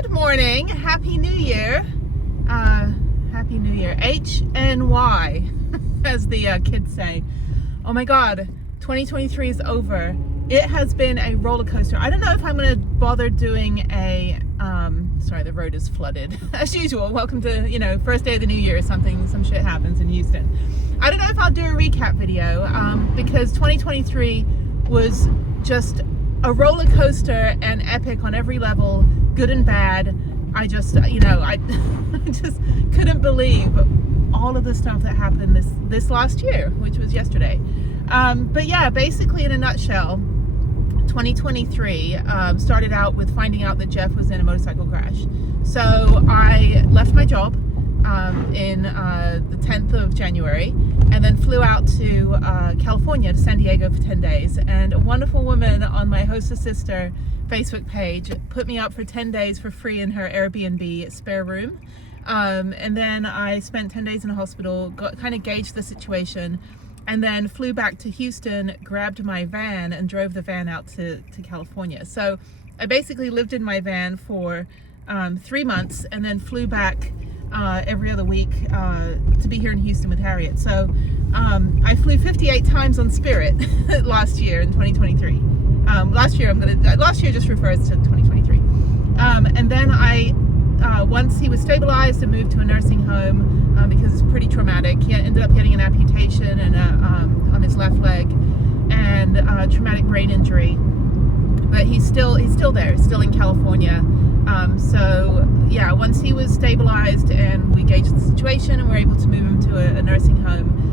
Good morning. Happy New Year. Happy New Year. HNY, as the kids say. Oh my God, 2023 is over. It has been a roller coaster. I don't know if I'm going to bother doing a, sorry, the road is flooded. As usual, welcome to, first day of the new year or something. Some shit happens in Houston. I don't know if I'll do a recap video because 2023 was just a roller coaster and epic on every level, good and bad. I just, I just couldn't believe all of the stuff that happened this last year, which was yesterday. But yeah, basically in a nutshell, 2023 started out with finding out that Jeff was in a motorcycle crash. So I left my job in the 10th of January and then flew out to California, to San Diego for 10 days. And a wonderful woman on my Hostess Sister Facebook page put me up for 10 days for free in her Airbnb spare room. And then I spent 10 days in a hospital, kind of gauged the situation, and then flew back to Houston, grabbed my van and drove the van out to California. So I basically lived in my van for 3 months and then flew back every other week to be here in Houston with Harriet. So I flew 58 times on Spirit last year in 2023. Last year just refers to 2023. And then once he was stabilized and moved to a nursing home because it's pretty traumatic. He ended up getting an amputation and on his left leg and traumatic brain injury. But he's still there, still in California. So yeah, once he was stabilized and we gauged the situation and were able to move him to a nursing home,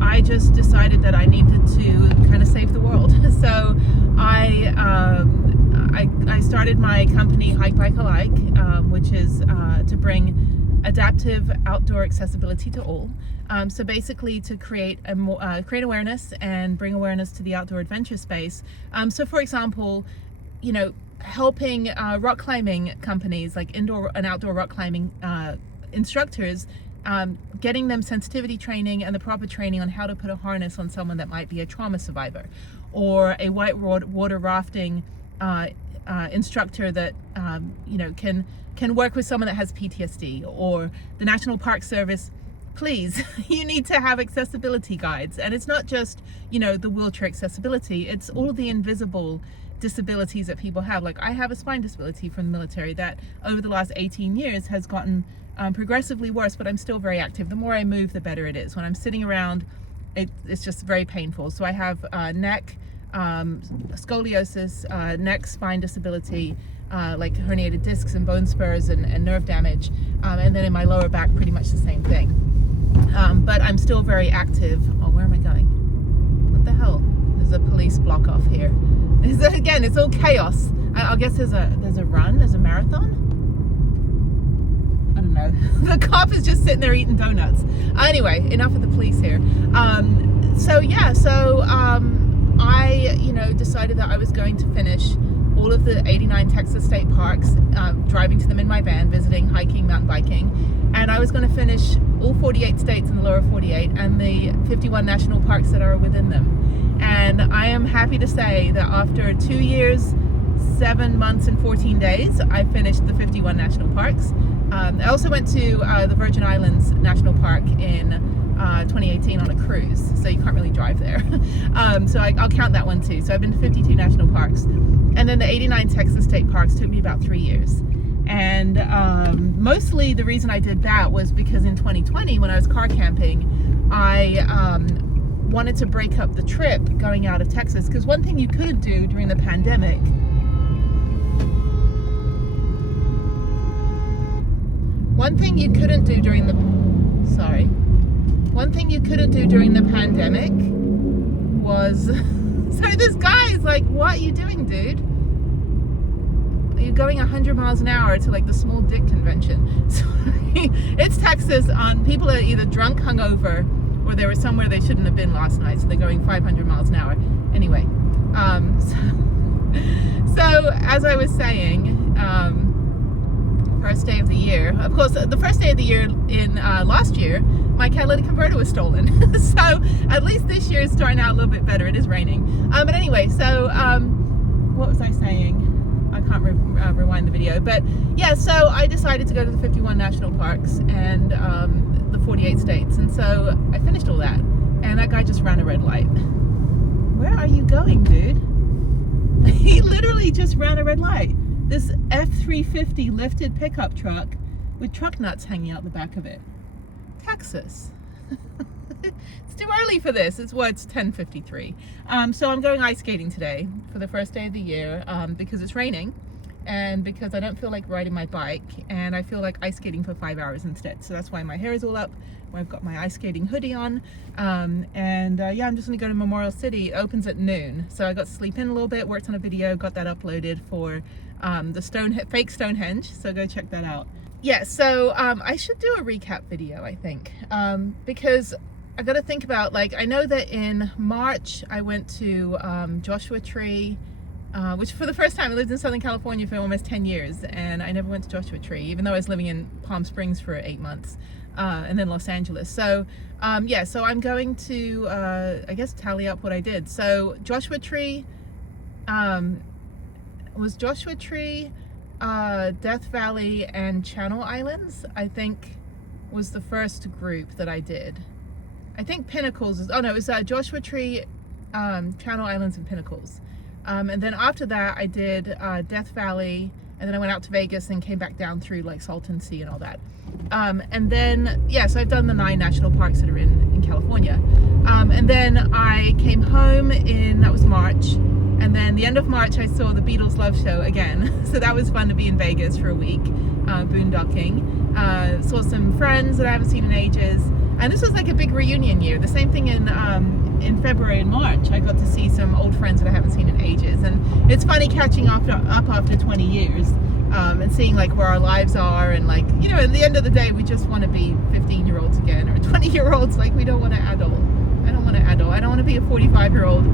I just decided that I needed to kind of save the world. So I started my company Hike Bike Alike, which is to bring adaptive outdoor accessibility to all. So basically to create awareness and bring awareness to the outdoor adventure space. So for example, helping rock climbing companies like indoor and outdoor rock climbing instructors, getting them sensitivity training and the proper training on how to put a harness on someone that might be a trauma survivor, or a whitewater rafting instructor that can work with someone that has PTSD, or the National Park Service. Please, you need to have accessibility guides, and it's not just the wheelchair accessibility, it's all of the invisible disabilities that people have. Like I have a spine disability from the military that over the last 18 years has gotten progressively worse, but I'm still very active. The more I move, the better it is. When I'm sitting around, it's just very painful. So I have neck scoliosis, neck spine disability, like herniated discs and bone spurs and nerve damage, and then in my lower back pretty much the same thing. But I'm still very active. Oh, where am I going? What the hell? There's a police block off here. Again, it's all chaos. I guess there's a marathon. I don't know. The cop is just sitting there eating donuts. Anyway, enough of the police here. I decided that I was going to finish all of the 89 Texas state parks, driving to them in my van, visiting, hiking, mountain biking, and I was going to finish all 48 states in the lower 48 and the 51 national parks that are within them. And I am happy to say that after 2 years, 7 months and 14 days, I finished the 51 national parks. I also went to the Virgin Islands National Park in 2018 on a cruise, so you can't really drive there. So I'll count that one too. So I've been to 52 national parks. And then the 89 Texas state parks took me about 3 years. And mostly the reason I did that was because in 2020, when I was car camping, I wanted to break up the trip going out of Texas. Because one thing you could do during the pandemic, one thing you couldn't do during the pandemic was, so this guy is like, what are you doing, dude? You're going 100 miles an hour to like the small dick convention. Sorry. It's Texas. People are either drunk, hungover, or they were somewhere they shouldn't have been last night, so they're going 500 miles an hour. Anyway, so as I was saying, first day of the year, of course, the first day of the year in last year, my catalytic converter was stolen. So at least this year is starting out a little bit better. It is raining. But anyway, so what was I saying? I can't rewind the video. But yeah, so I decided to go to the 51 national parks and the 48 states. And so I finished all that. And that guy just ran a red light. Where are you going, dude? He literally just ran a red light. This F-350 lifted pickup truck with truck nuts hanging out the back of it. Texas. It's too early for this. It's 10:53. So I'm going ice skating today for the first day of the year because it's raining and because I don't feel like riding my bike, and I feel like ice skating for 5 hours instead. So that's why my hair is all up. I've got my ice skating hoodie on, yeah, I'm just gonna go to Memorial City. It opens at noon, so I got to sleep in a little bit, worked on a video, got that uploaded for the fake Stonehenge, so go check that out. Yeah, so I should do a recap video, I think, because I got to think about, like, I know that in March I went to Joshua Tree, which for the first time, I lived in Southern California for almost 10 years, and I never went to Joshua Tree, even though I was living in Palm Springs for 8 months, and then Los Angeles. So yeah, so I'm going to, I guess, tally up what I did. So Joshua Tree, was Joshua Tree, Death Valley, and Channel Islands, I think, was the first group that I did. I think Pinnacles is, oh no, it was Joshua Tree, Channel Islands, and Pinnacles. And then after that, I did Death Valley, and then I went out to Vegas and came back down through like Salton Sea and all that. And then, yeah, so I've done the 9 national parks that are in California. And then I came home that was March. And then the end of March, I saw the Beatles Love Show again. So that was fun to be in Vegas for a week, boondocking. Saw some friends that I haven't seen in ages. And this was like a big reunion year. The same thing in February and March. I got to see some old friends that I haven't seen in ages. And it's funny catching up after 20 years and seeing like where our lives are. And like, you know, at the end of the day, we just want to be 15-year-olds again, or 20-year-olds. Like, we don't want to adult. I don't want to adult. I don't want to be a 45-year-old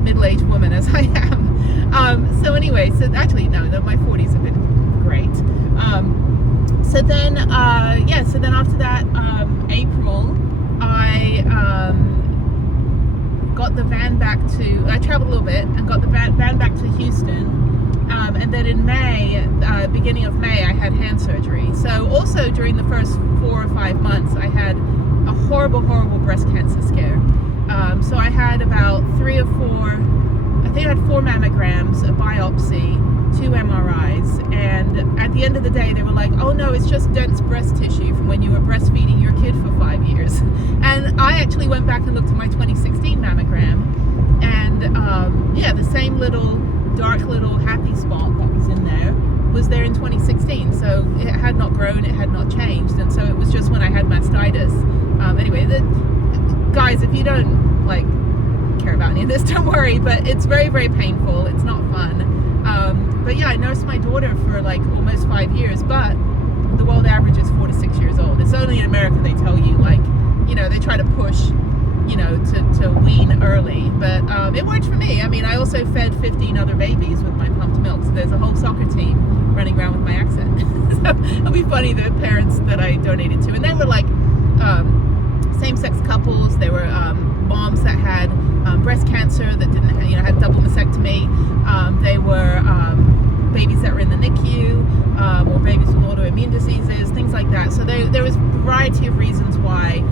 middle-aged woman as I am. So anyway, so actually, no, my 40s have been great. So then, yeah, so then after that, April, I got the van back I traveled a little bit and got the van back to Houston. And then in May, beginning of May, I had hand surgery. So also during the first 4 or 5 months, I had a horrible, horrible breast cancer scare. So I had about 3 or 4, I think I had 4 mammograms, a biopsy, 2 MRIs, and at the end of the day they were like, oh no, it's just dense breast tissue from when you were breastfeeding your kid for 5 years. And I actually went back and looked at my 2016 mammogram, and yeah, the same little dark little happy spot that was in there was there in 2016, so it had not grown, it had not changed, and so it was just when I had mastitis. Anyway, guys, if you don't like care about any of this, don't worry, but it's very, very painful. It's not fun. But yeah, I nursed my daughter for like almost 5 years, but the world average is 4 to 6 years old. It's only in America they tell you, like, you know, they try to push, you know, to wean early, but it worked for me. I mean, I also fed 15 other babies with my pumped milk, so there's a whole soccer team running around with my accent. So it'll be funny, the parents that I donated to, and they were like same-sex couples. They were moms that had breast cancer that didn't, you know, had double mastectomy. They were babies that were in the NICU, or babies with autoimmune diseases, things like that. So there was a variety of reasons why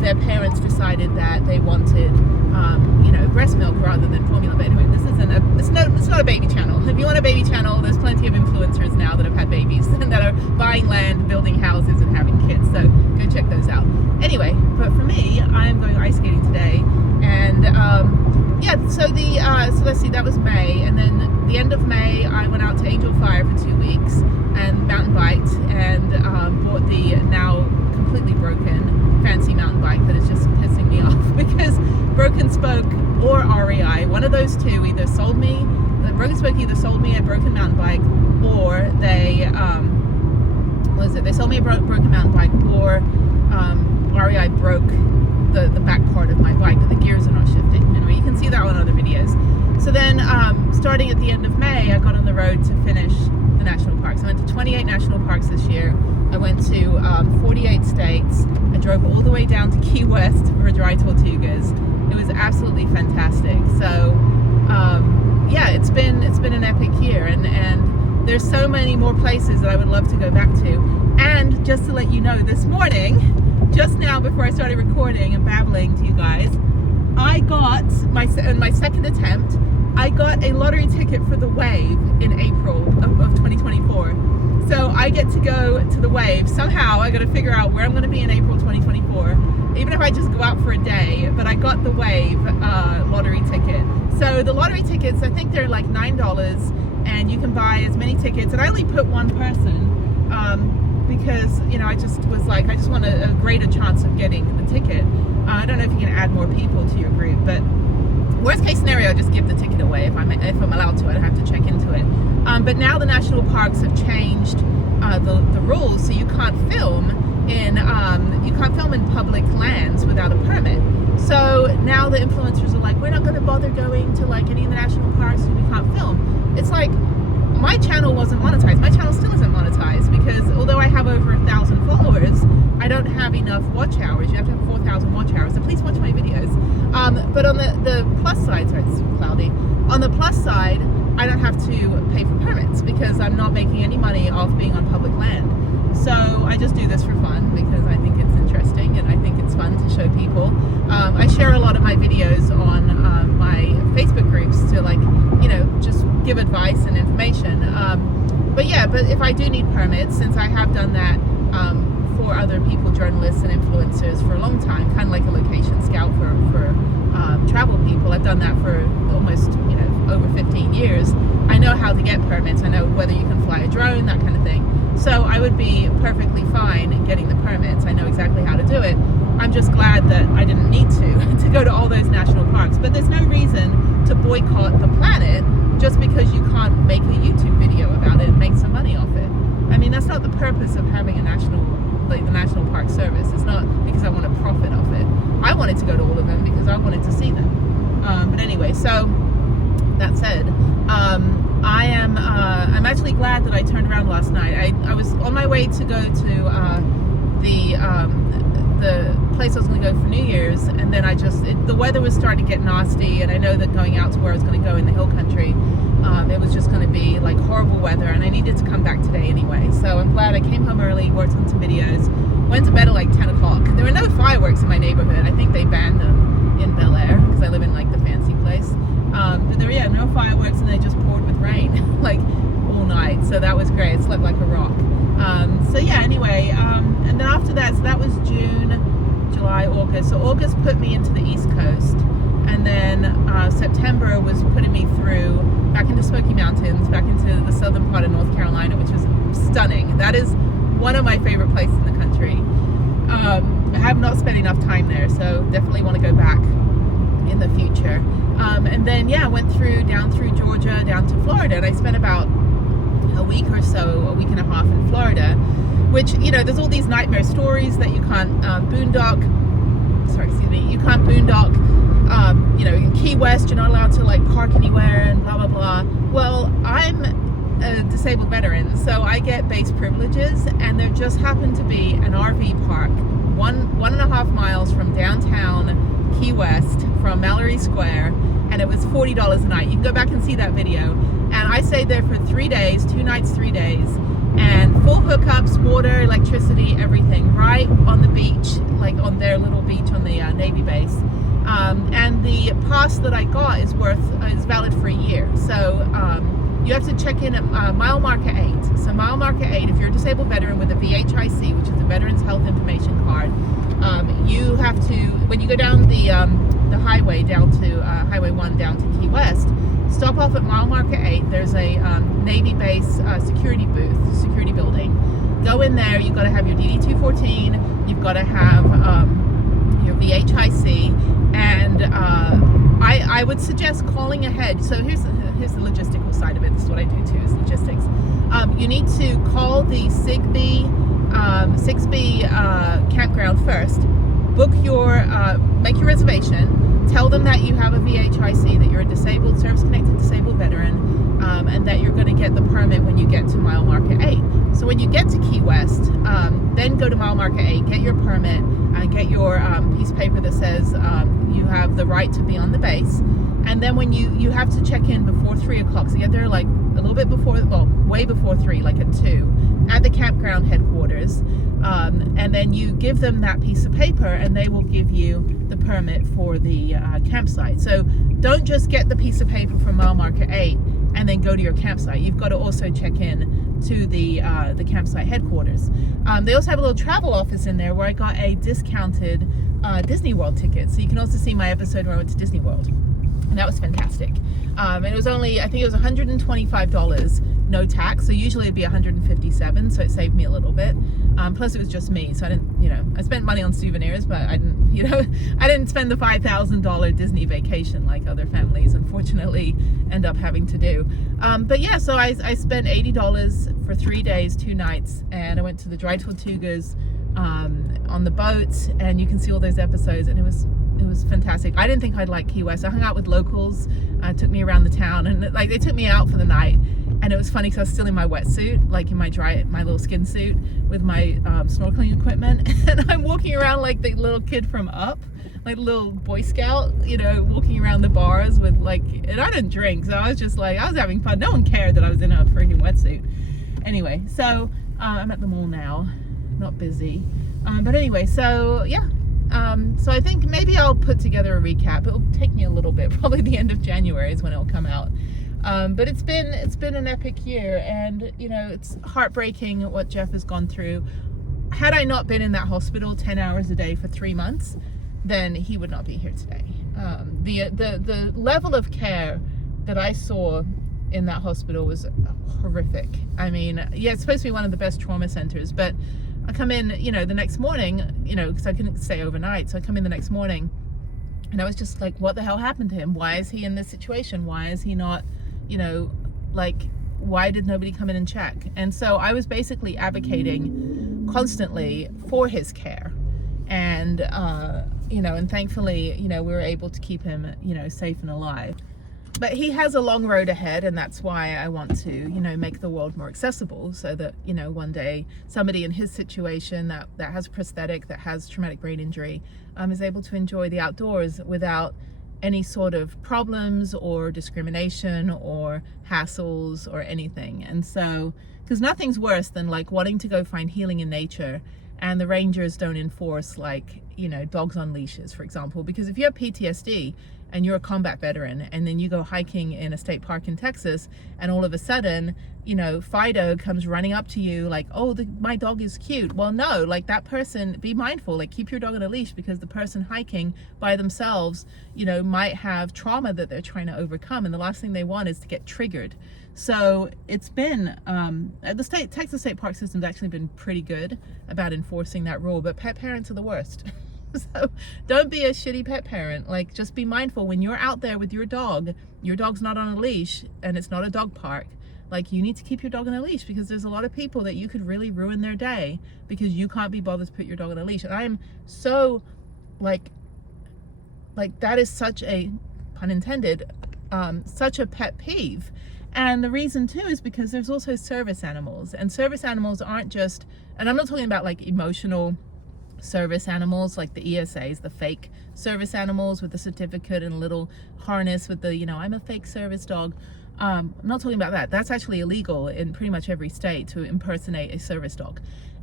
their parents decided that they wanted, you know, breast milk rather than formula. But anyway, this isn't it's not a baby channel. If you want a baby channel, there's plenty of influencers now that have had babies and that are buying land, building houses, and having kids. So go check those out. Anyway, but for me, I'm going ice skating today, and yeah. So so let's see, that was May, and then the end of May, I went out to Angel Fire for 2 weeks and mountain biked, and bought the now completely broken fancy mountain bike that is just pissing me off because Broken Spoke or REI, one of those two, either sold me, the Broken Spoke either sold me a broken mountain bike, or they they sold me a broken mountain bike, or REI broke the back part of my bike, but the gears are not shifting. Anyway, you can see that on other videos. So then starting at the end of May, I got on the road to finish the national parks. I went to 28 national parks this year. I went to 48 states. I drove all the way down to Key West for Dry Tortugas. It was absolutely fantastic. So yeah, it's been an epic year, and many more places that I would love to go back to. And just to let you know, this morning, just now before I started recording and babbling to you guys, I got my second attempt. I got a lottery ticket for the Wave in April of 2024. So I get to go to the Wave. Somehow I got to figure out where I'm going to be in April 2024, even if I just go out for a day. But I got the Wave lottery ticket. So the lottery tickets, I think they're like $9, and you can buy as many tickets. And I only put one person because, you know, I just was like, I just want a greater chance of getting the ticket. I don't know if you can add more people to your group, but worst case scenario, just give the ticket away if I'm allowed to. I don't have to check into it. But now the national parks have changed the rules, so you can't film in public lands without a permit. So now the influencers are like, we're not going to bother going to like any of the national parks because we can't film. It's like, my channel wasn't monetized. My channel still isn't monetized because although I have over 1,000 followers, I don't have enough watch hours. You have to have 4,000 watch hours. So please watch my videos. But on the plus side, sorry, it's cloudy. On the plus side, I don't have to pay for permits because I'm not making any money off being on public land. So I just do this for fun because I think it's interesting and I think it's fun to show people. I share a lot of my videos on my Facebook groups to, like, you know, just give advice and information. But if I do need permits, since I have done that for other people, journalists and influencers for a long time, kind of like a location scout for travel people. I've done that for almost, you know, over 15 years. I know how to get permits. I know whether you can fly a drone, that kind of thing. So I would be perfectly fine in getting the permits. I know exactly how to do it. I'm just glad that I didn't need to go to all those national parks. But there's no reason to boycott the planet just because you can't make a YouTube video about it and make some money off it. I mean, that's not the purpose of having a national, like the National Park Service. It's not because I want to profit off it. I wanted to go to all of them because I wanted to see them. But anyway, so that said, I'm actually glad that I turned around last night. I was on my way to go to the place I was going to go for New Year's, and then the weather was starting to get nasty, and I know that going out to where I was going to go in the hill country, it was just going to be like horrible weather, and I needed to come back today anyway. So I'm glad I came home early, worked on some videos, went to bed at like 10 o'clock. There were no fireworks in my neighborhood. I think they banned them in Bel Air because I live in like the fancy place. But there were no fireworks, and they just poured with rain like all night. So that was great. It slept like a rock. Anyway, and then after that, so that was June, July, August. So August put me into the East Coast, and then September was putting me through back into Smoky Mountains, back into the southern part of North Carolina, which was stunning. That is one of my favorite places in the country. I have not spent enough time there, so definitely want to go back in the future. And then went down through Georgia, down to Florida, and I spent about a week or so, a week and a half in Florida, which, you know, there's all these nightmare stories that you can't boondock. You can't boondock. You know, in Key West, you're not allowed to like park anywhere and blah blah blah. Well, I'm a disabled veteran, so I get base privileges, and there just happened to be an RV park 1.5 miles from downtown Key West, from Mallory Square, and it was $40 a night. You can go back and see that video. And I stayed there for 3 days, 2 nights, 3 days, and full hookups, water, electricity, everything, right on the beach, like on their little beach on the Navy base. And the pass that I got is valid for a year. So you have to check in at mile marker 8. So mile marker 8, if you're a disabled veteran with a VHIC, which is a Veterans Health Information Card, you have to, when you go down the highway down to Highway 1 down to Key West, stop off at mile marker 8. There's a Navy base security building. Go in there. You've got to have your DD-214. You've got to have your VHIC, and I would suggest calling ahead. So here's the logistical side of it. This is what I do too, is logistics. You need to call the Sigsbee campground first. Book make your reservation. Tell them that you have a VHIC, that you're a service-connected disabled veteran, and that you're going to get the permit when you get to mile marker 8. So when you get to Key West, then go to mile marker 8, get your permit, and get your piece of paper that says you have the right to be on the base. And then when you have to check in before 3 o'clock, so get there like a little bit before, well, way before 3, like at 2, at the campground headquarters. And then you give them that piece of paper and they will give you the permit for the campsite. So don't just get the piece of paper from mile marker 8 and then go to your campsite. You've got to also check in to the campsite headquarters. They also have a little travel office in there where I got a discounted Disney World ticket. So you can also see my episode where I went to Disney World. And that was fantastic. And it was only, I think it was $125, no tax. So usually it'd be $157, so it saved me a little bit. Plus it was just me, so I didn't, I spent money on souvenirs, but I didn't, I didn't spend the $5,000 Disney vacation like other families unfortunately end up having to do. But yeah, so I spent $80 for 3 days, 2 nights, and I went to the Dry Tortugas on the boat, and you can see all those episodes, and it was fantastic. I didn't think I'd like Key West. I hung out with locals, took me around the town, and like they took me out for the night. And it was funny because I was still in my wetsuit, like in my little skin suit with my snorkeling equipment. And I'm walking around like the little kid from Up, like the little Boy Scout, walking around the bars with and I didn't drink. So I was just like, I was having fun. No one cared that I was in a freaking wetsuit. Anyway, so I'm at the mall now, not busy. But anyway, so yeah. So I think maybe I'll put together a recap. It'll take me a little bit, probably the end of January is when it'll come out. But it's been an epic year, and it's heartbreaking what Jeff has gone through. Had I not been in that hospital 10 hours a day for 3 months, then he would not be here today. The level of care that I saw in that hospital was horrific. I mean, yeah, it's supposed to be one of the best trauma centers, but I come in, the next morning, because I couldn't stay overnight, so I come in the next morning, and I was just like, what the hell happened to him? Why is he in this situation? Why is he not, why did nobody come in and check? And so I was basically advocating constantly for his care. And, and thankfully, we were able to keep him, safe and alive. But he has a long road ahead, and that's why I want to, make the world more accessible, so that, one day somebody in his situation that has a prosthetic, that has traumatic brain injury, is able to enjoy the outdoors without any sort of problems or discrimination or hassles or anything. And so, because nothing's worse than wanting to go find healing in nature and the rangers don't enforce dogs on leashes, for example. Because if you have PTSD and you're a combat veteran and then you go hiking in a state park in Texas and all of a sudden, Fido comes running up to you like, oh, my dog is cute. Well, no, that person, be mindful, keep your dog on a leash, because the person hiking by themselves, might have trauma that they're trying to overcome. And the last thing they want is to get triggered. So it's been, the Texas State Park System's actually been pretty good about enforcing that rule, but pet parents are the worst. So don't be a shitty pet parent. Just be mindful when you're out there with your dog's not on a leash and it's not a dog park. You need to keep your dog on a leash, because there's a lot of people that you could really ruin their day because you can't be bothered to put your dog on a leash. And I am so that is such a, pun intended, such a pet peeve. And the reason too is because there's also service animals, and service animals aren't just, and I'm not talking about emotional service animals like the ESAs, the fake service animals with the certificate and a little harness with the, I'm a fake service dog. I'm not talking about that. That's actually illegal in pretty much every state to impersonate a service dog.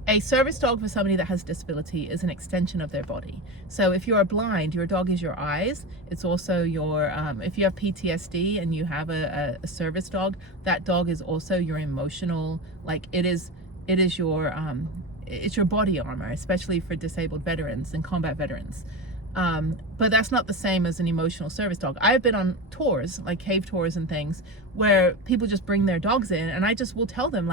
A service dog for somebody that has disability is an extension of their body. So if you are blind, your dog is your eyes. It's also your, if you have PTSD and you have a service dog, that dog is also your emotional, it is your, it's your body armor, especially for disabled veterans and combat veterans. But that's not the same as an emotional service dog. I've been on tours, cave tours and things, where people just bring their dogs in, and I just will tell them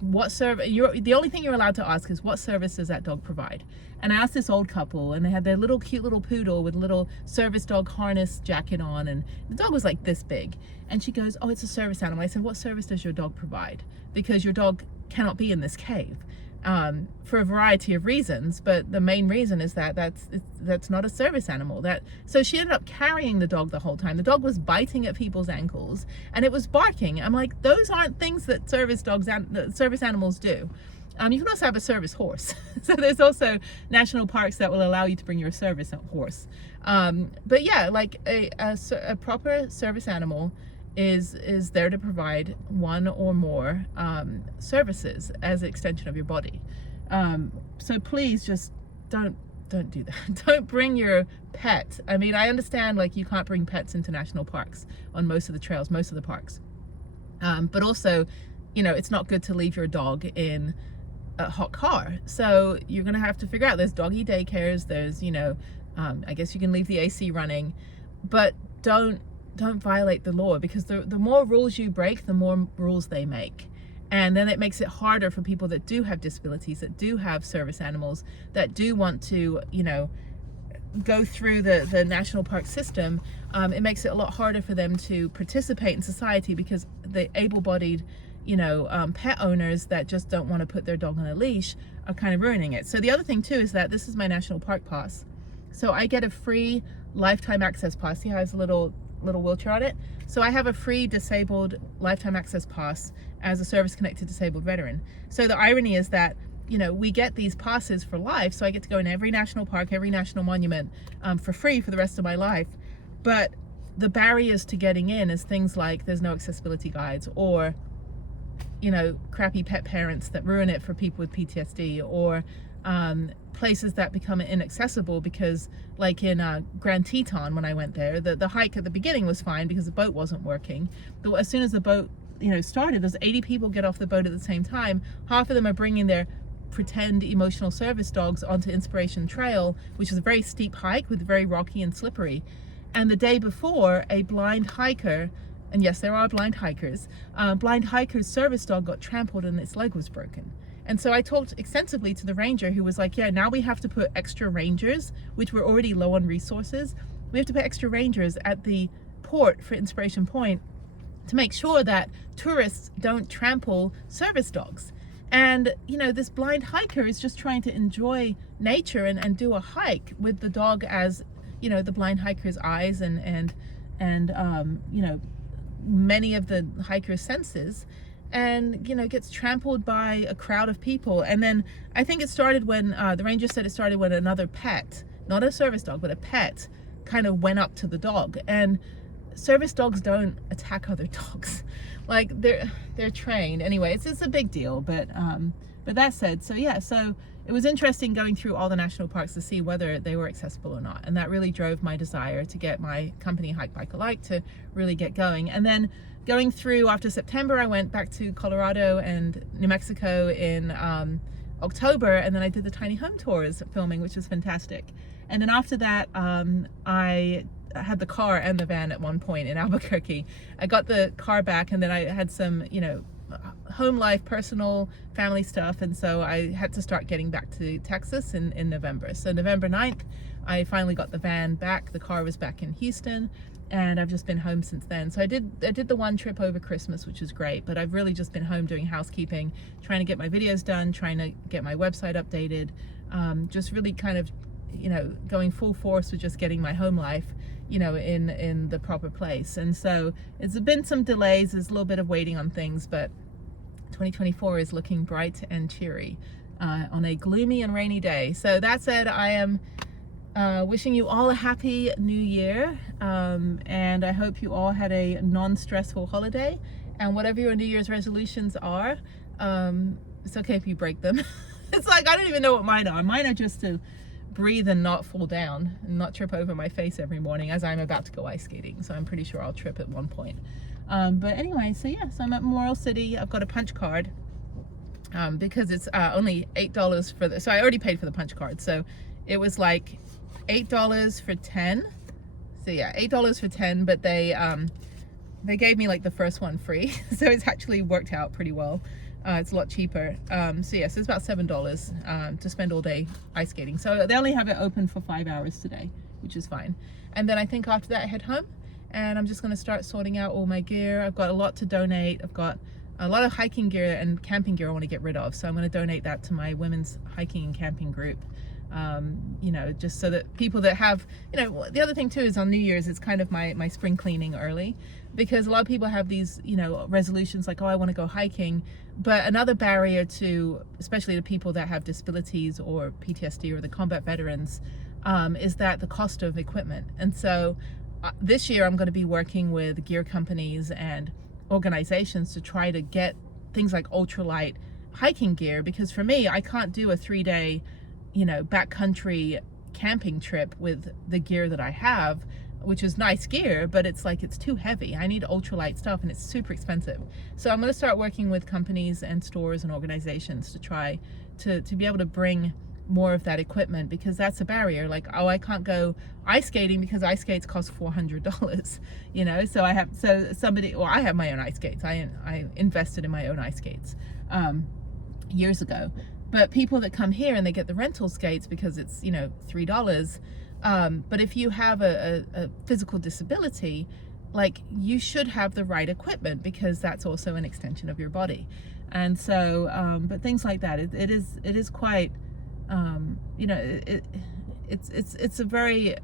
what service, the only thing you're allowed to ask is, what service does that dog provide? And I asked this old couple, and they had their little cute little poodle with a little service dog harness jacket on, and the dog was this big. And she goes, oh, it's a service animal. I said, what service does your dog provide? Because your dog cannot be in this cave. For a variety of reasons, but the main reason is that's not a service animal. So she ended up carrying the dog the whole time. The dog was biting at people's ankles and it was barking. I'm like, those aren't things that service animals do. You can also have a service horse. So there's also national parks that will allow you to bring your service horse. But yeah, a proper service animal is there to provide one or more services as an extension of your body. So please just don't do that. Don't bring your pet. I mean, I understand like you can't bring pets into national parks on most of the trails, most of the parks. But also, you know, it's not good to leave your dog in a hot car. So you're gonna have to figure out, there's doggy daycares, there's, you know, I guess you can leave the AC running, but don't violate the law, because the more rules you break, the more rules they make. And then it makes it harder for people that do have disabilities, that do have service animals, that do want to, you know, go through the national park system. It makes it a lot harder for them to participate in society, because the able-bodied, you know, pet owners that just don't want to put their dog on a leash are kind of ruining it. So the other thing too is that this is my national park pass. So I get a free lifetime access pass. See how it has a little wheelchair on it? So I have a free disabled lifetime access pass as a service-connected disabled veteran. So the irony is that, you know, we get these passes for life, so I get to go in every national park, every national monument for free for the rest of my life. But the barriers to getting in is things like there's no accessibility guides, or, you know, crappy pet parents that ruin it for people with PTSD, or places that become inaccessible because, like in Grand Teton, when I went there, the hike at the beginning was fine because the boat wasn't working. But as soon as the boat, you know, started, there's 80 people get off the boat at the same time. Half of them are bringing their pretend emotional service dogs onto Inspiration Trail, which is a very steep hike with very rocky and slippery. And the day before, a blind hiker, and yes, there are blind hikers, blind hiker's service dog got trampled and its leg was broken. And so I talked extensively to the ranger, who was like, yeah, now we have to put extra rangers, which we're already low on resources. We have to put extra rangers at the port for Inspiration Point to make sure that tourists don't trample service dogs. And, you know, this blind hiker is just trying to enjoy nature and do a hike with the dog as, you know, the blind hiker's eyes and you know, many of the hiker's senses, and, you know, gets trampled by a crowd of people. And then I think it started when the ranger said it started when another pet, not a service dog, but a pet, kind of went up to the dog. And service dogs don't attack other dogs. Like, they're trained. Anyway, it's a big deal. But that said, so yeah, so it was interesting going through all the national parks to see whether they were accessible or not. And that really drove my desire to get my company Hike Bike Alike to really get going. And then going through after September, I went back to Colorado and New Mexico in October, and then I did the tiny home tours filming, which was fantastic. And then after that, I had the car and the van at one point in Albuquerque. I got the car back, and then I had some, you know, home life, personal, family stuff, and so I had to start getting back to Texas in November. So November 9th, I finally got the van back. The car was back in Houston, and I've just been home since then. So I did the one trip over Christmas, which was great, but I've really just been home doing housekeeping, trying to get my videos done, trying to get my website updated, just really kind of, you know, going full force with just getting my home life, you know, in the proper place. And so it's been some delays, there's a little bit of waiting on things, but 2024 is looking bright and cheery on a gloomy and rainy day. So that said, I am wishing you all a happy new year, and I hope you all had a non-stressful holiday, and whatever your New Year's resolutions are, it's okay if you break them. It's like, I don't even know what mine are. Mine are just to breathe and not fall down and not trip over my face every morning as I'm about to go ice skating. So I'm pretty sure I'll trip at one point. But anyway, so yeah, so I'm at Memorial City. I've got a punch card because it's only $8 for the, so I already paid for the punch card. So it was like $8 for 10. So yeah, $8 for 10, but they gave me like the first one free. So it's actually worked out pretty well. It's a lot cheaper. So yes, it's about $7 to spend all day ice skating. So they only have it open for 5 hours today, which is fine. And then I think after that I head home, and I'm just going to start sorting out all my gear. I've got a lot to donate. I've got a lot of hiking gear and camping gear I want to get rid of. So I'm going to donate that to my women's hiking and camping group. You know, just so that people that have, you know, the other thing too is on New Year's, it's kind of my spring cleaning early, because a lot of people have these, you know, resolutions like, oh, I want to go hiking. But another barrier to, especially to people that have disabilities or PTSD or the combat veterans, is that the cost of equipment. And so this year I'm going to be working with gear companies and organizations to try to get things like ultralight hiking gear, because for me, I can't do a 3-day, backcountry camping trip with the gear that I have, which is nice gear, but it's too heavy. I need ultralight stuff and it's super expensive. So I'm going to start working with companies and stores and organizations to try to be able to bring more of that equipment, because that's a barrier. Like, oh, I can't go ice skating because ice skates cost $400, so I have my own ice skates. I invested in my own ice skates years ago. But people that come here and they get the rental skates because it's $3, but if you have a physical disability, like, you should have the right equipment, because that's also an extension of your body. And so but things like that, it is quite it's a very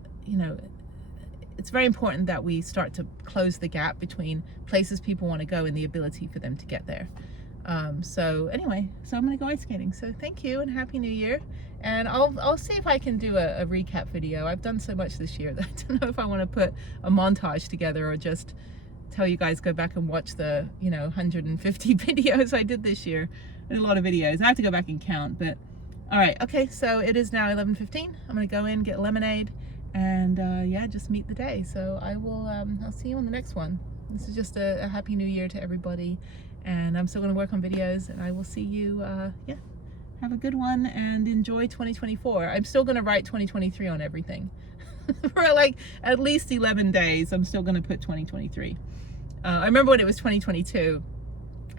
it's very important that we start to close the gap between places people want to go and the ability for them to get there. So anyway, so I'm gonna go ice skating. So thank you and Happy New Year. And I'll see if I can do a recap video. I've done so much this year that I don't know if I want to put a montage together or just tell you guys go back and watch the 150 videos I did this year. There's a lot of videos. I have to go back and count, but all right. Okay, so it is now 11:15. I'm gonna go in, get lemonade, and just meet the day. So I'll see you on the next one. This is just a Happy New Year to everybody, and I'm still gonna work on videos, and I will see you. Have a good one and enjoy 2024. I'm still gonna write 2023 on everything. For like at least 11 days, I'm still gonna put 2023. I remember when it was 2022,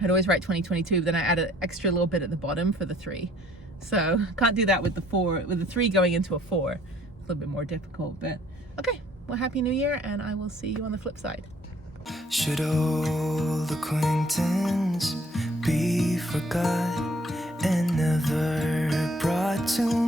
I'd always write 2022, then I add an extra little bit at the bottom for the 3. So can't do that with the 4, with the 3 going into a 4. It's a little bit more difficult, but okay. Well, Happy New Year, and I will see you on the flip side. Should old acquaintance be forgot and never brought to